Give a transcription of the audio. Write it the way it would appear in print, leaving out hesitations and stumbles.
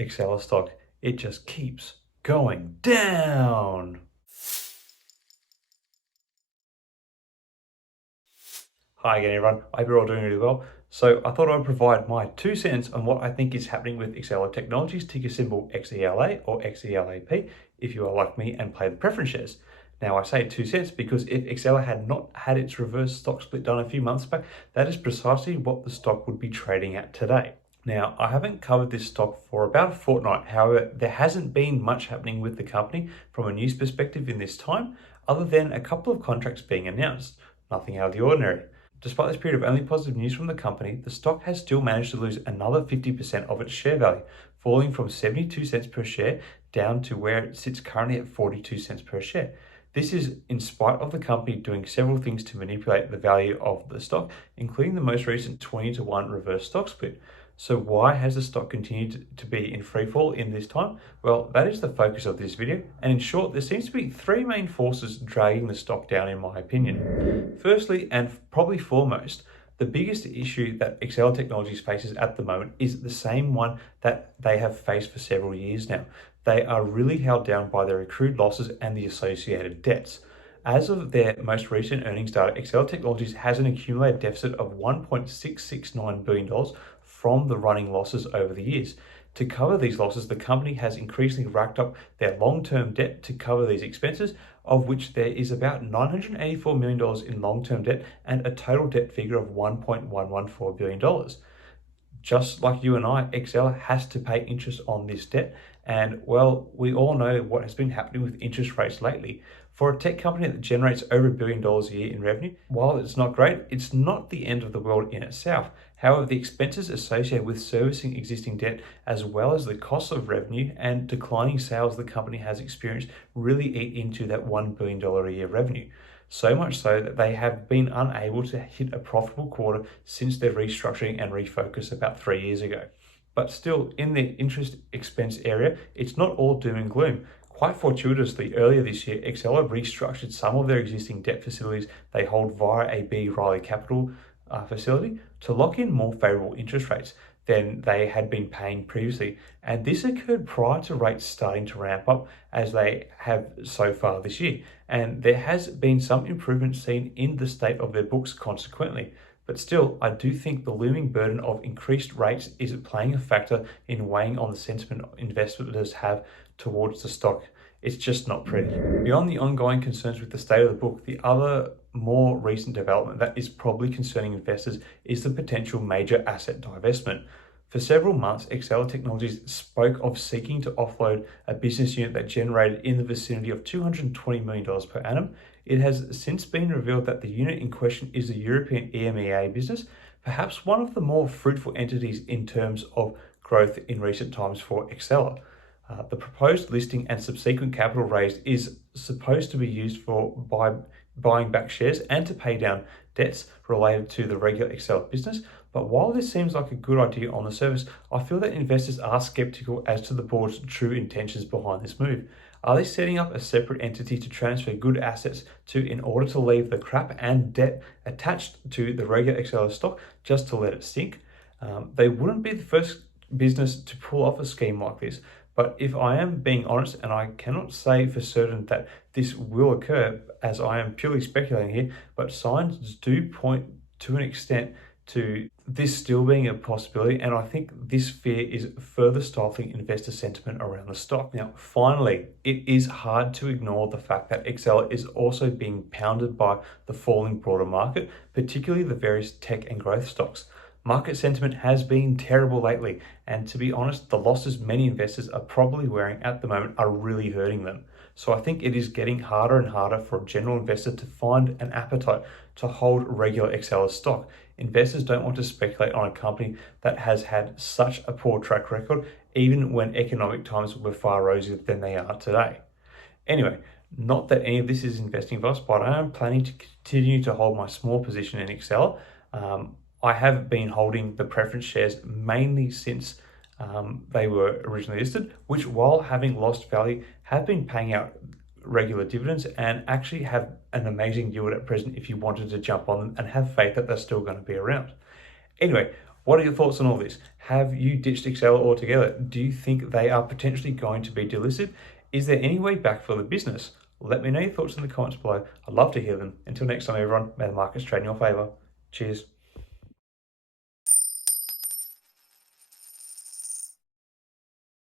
XELA stock, it just keeps going down. Hi again everyone, I hope you're all doing really well. So I thought I'd provide my 2 cents on what I think is happening with Exela Technologies, ticker symbol XELA or XELAP, if you are like me and play the preference shares. Now I say 2 cents because if Exela had not had its reverse stock split done a few months back, that is precisely what the stock would be trading at today. Now, I haven't covered this stock for about a fortnight. However, there hasn't been much happening with the company from a news perspective in this time, other than a couple of contracts being announced. Nothing out of the ordinary. Despite this period of only positive news from the company, the stock has still managed to lose another 50% of its share value, falling from 72 cents per share down to where it sits currently at 42 cents per share. This is in spite of the company doing several things to manipulate the value of the stock, including the most recent 20-to-1 reverse stock split. So why has the stock continued to be in freefall in this time? Well, that is the focus of this video. And in short, there seems to be 3 main forces dragging the stock down in my opinion. Firstly, and probably foremost, the biggest issue that Exela Technologies faces at the moment is the same one that they have faced for several years now. They are really held down by their accrued losses and the associated debts. As of their most recent earnings data, Exela Technologies has an accumulated deficit of $1.669 billion from the running losses over the years. To cover these losses, the company has increasingly racked up their long-term debt to cover these expenses, of which there is about $984 million in long-term debt and a total debt figure of $1.114 billion. Just like you and I, Exela has to pay interest on this debt. And well, we all know what has been happening with interest rates lately. For a tech company that generates over $1 billion a year in revenue, while it's not great, it's not the end of the world in itself. However, the expenses associated with servicing existing debt, as well as the cost of revenue and declining sales the company has experienced, really eat into that $1 billion a year revenue. So much so that they have been unable to hit a profitable quarter since their restructuring and refocus about 3 years ago. But still, in the interest expense area, it's not all doom and gloom. Quite fortuitously, earlier this year, Exela restructured some of their existing debt facilities they hold via a B. Riley Capital facility to lock in more favorable interest rates than they had been paying previously. And this occurred prior to rates starting to ramp up as they have so far this year. And there has been some improvement seen in the state of their books consequently. But still, I do think the looming burden of increased rates is playing a factor in weighing on the sentiment investors have towards the stock. It's just not pretty. Beyond the ongoing concerns with the state of the book, the other more recent development that is probably concerning investors is the potential major asset divestment. For several months, Exela Technologies spoke of seeking to offload a business unit that generated in the vicinity of $220 million per annum. It has since been revealed that the unit in question is a European EMEA business, perhaps one of the more fruitful entities in terms of growth in recent times for Exela. The proposed listing and subsequent capital raised is supposed to be used for buying back shares and to pay down debts related to the regular Exela business. But while this seems like a good idea on the surface, I feel that investors are skeptical as to the board's true intentions behind this move. Are they setting up a separate entity to transfer good assets to in order to leave the crap and debt attached to the regular Exela stock just to let it sink? They wouldn't be the first business to pull off a scheme like this. But if I am being honest, and I cannot say for certain that this will occur, as I am purely speculating here, but signs do point to an extent to this still being a possibility, and I think this fear is further stifling investor sentiment around the stock. Now, finally, it is hard to ignore the fact that Exela is also being pounded by the falling broader market, particularly the various tech and growth stocks. Market sentiment has been terrible lately, and to be honest, the losses many investors are probably wearing at the moment are really hurting them. So I think it is getting harder and harder for a general investor to find an appetite to hold regular Exela stock. Investors don't want to speculate on a company that has had such a poor track record, even when economic times were far rosier than they are today. Anyway, not that any of this is investing advice, but I am planning to continue to hold my small position in Exela. I have been holding the preference shares mainly since they were originally listed, which while having lost value, have been paying out regular dividends and actually have an amazing yield at present if you wanted to jump on them and have faith that they're still going to be around. Anyway, What are your thoughts on all this? Have you ditched Exela altogether? Do you think they are potentially going to be delisted? Is there any way back for the business? Let me know your thoughts in the comments below. I'd love to hear them. Until next time, everyone, may the markets trade in your favour. Cheers.